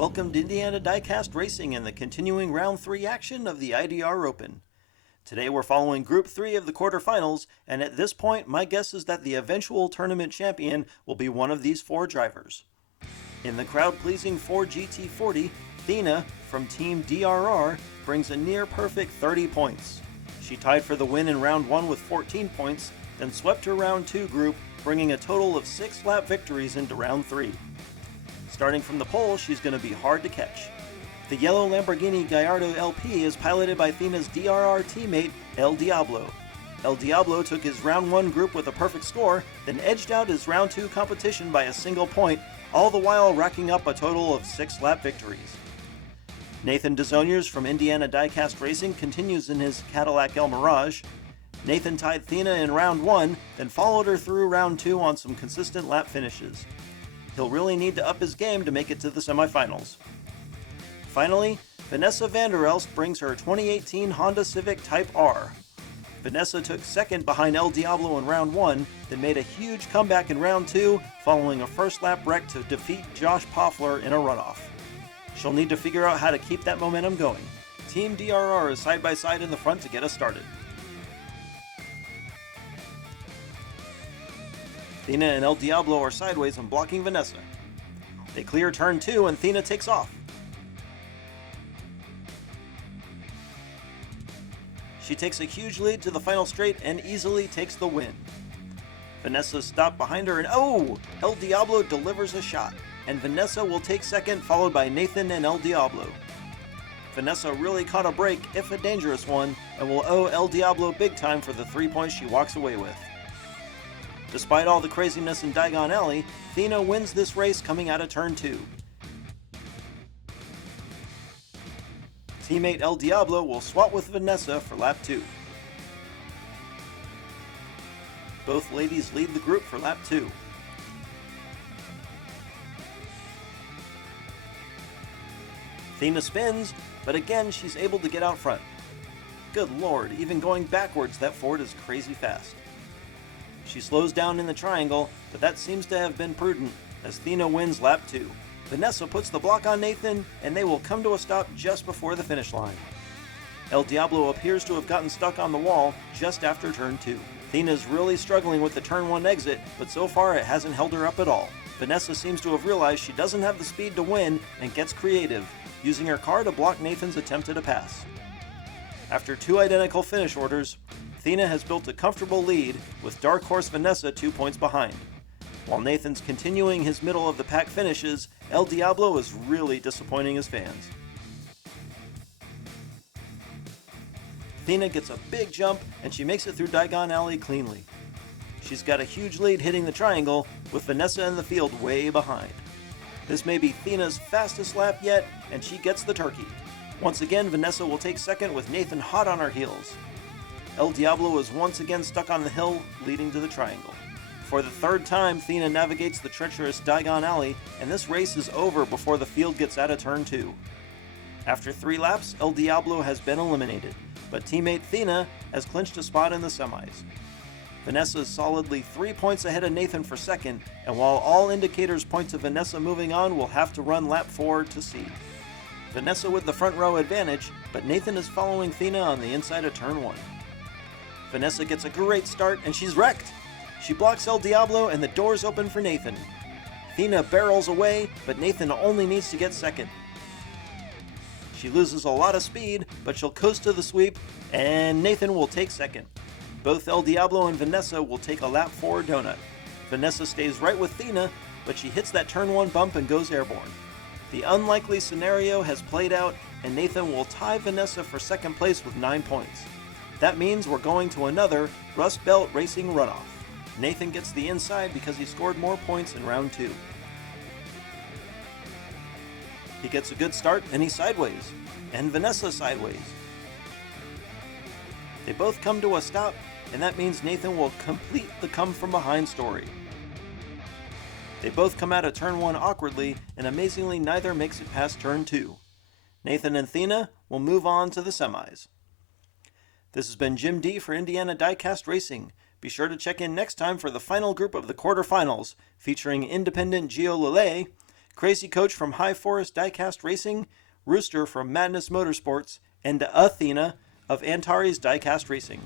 Welcome to Indiana Diecast Racing and the continuing Round 3 action of the IDR Open. Today we're following Group 3 of the quarterfinals, and at this point my guess is that the eventual tournament champion will be one of these four drivers. In the crowd-pleasing Ford GT40, Thina from Team DRR brings a near-perfect 30 points. She tied for the win in Round 1 with 14 points, then swept her Round 2 group, bringing a total of 6 lap victories into Round 3. Starting from the pole, she's going to be hard to catch. The yellow Lamborghini Gallardo LP is piloted by Thina's DRR teammate, El Diablo. El Diablo took his Round 1 group with a perfect score, then edged out his Round 2 competition by a single point, all the while racking up a total of 6 lap victories. Nathan Desoniers from Indiana Diecast Racing continues in his Cadillac El Mirage. Nathan tied Thina in Round 1, then followed her through Round 2 on some consistent lap finishes. He'll really need to up his game to make it to the semifinals. Finally, Vanessa Vander Elst brings her 2018 Honda Civic Type R. Vanessa took second behind El Diablo in Round 1, then made a huge comeback in Round 2 following a first lap wreck to defeat Josh Poffler in a runoff. She'll need to figure out how to keep that momentum going. Team DRR is side by side in the front to get us started. Thina and El Diablo are sideways and blocking Vanessa. They clear turn 2 and Thina takes off. She takes a huge lead to the final straight and easily takes the win. Vanessa stopped behind her and El Diablo delivers a shot, and Vanessa will take second, followed by Nathan and El Diablo. Vanessa really caught a break, if a dangerous one, and will owe El Diablo big time for the 3 points she walks away with. Despite all the craziness in Diagon Alley, Thina wins this race coming out of turn 2. Teammate El Diablo will swap with Vanessa for lap 2. Both ladies lead the group for lap 2. Thina spins, but again she's able to get out front. Good lord, even going backwards that Ford is crazy fast. She slows down in the triangle, but that seems to have been prudent, as Thina wins lap 2. Vanessa puts the block on Nathan, and they will come to a stop just before the finish line. El Diablo appears to have gotten stuck on the wall just after turn 2. Thina's really struggling with the turn 1 exit, but so far it hasn't held her up at all. Vanessa seems to have realized she doesn't have the speed to win and gets creative, using her car to block Nathan's attempt at a pass. After 2 identical finish orders, Thina has built a comfortable lead, with Dark Horse Vanessa 2 points behind. While Nathan's continuing his middle-of-the-pack finishes, El Diablo is really disappointing his fans. Thina gets a big jump, and she makes it through Diagon Alley cleanly. She's got a huge lead hitting the triangle, with Vanessa in the field way behind. This may be Thina's fastest lap yet, and she gets the turkey. Once again, Vanessa will take second with Nathan hot on her heels. El Diablo is once again stuck on the hill leading to the triangle. For the third time, Thina navigates the treacherous Diagon Alley, and this race is over before the field gets out of turn 2. After 3 laps, El Diablo has been eliminated, but teammate Thina has clinched a spot in the semis. Vanessa is solidly 3 points ahead of Nathan for second, and while all indicators point to Vanessa moving on, we'll have to run lap 4 to see. Vanessa with the front row advantage, but Nathan is following Thina on the inside of turn 1. Vanessa gets a great start, and she's wrecked. She blocks El Diablo, and the doors open for Nathan. Thina barrels away, but Nathan only needs to get second. She loses a lot of speed, but she'll coast to the sweep, and Nathan will take second. Both El Diablo and Vanessa will take a lap 4 donut. Vanessa stays right with Thina, but she hits that turn 1 bump and goes airborne. The unlikely scenario has played out, and Nathan will tie Vanessa for second place with 9 points. That means we're going to another Rust Belt Racing runoff. Nathan gets the inside because he scored more points in round 2. He gets a good start and he's sideways, and Vanessa sideways. They both come to a stop, and that means Nathan will complete the come from behind story. They both come out of turn 1 awkwardly, and amazingly neither makes it past turn 2. Nathan and Thina will move on to the semis. This has been Jim D for Indiana Diecast Racing. Be sure to check in next time for the final group of the quarterfinals, featuring independent Gio Lele, Crazy Coach from High Forest Diecast Racing, Rooster from Madness Motorsports, and Athena of Antares Diecast Racing.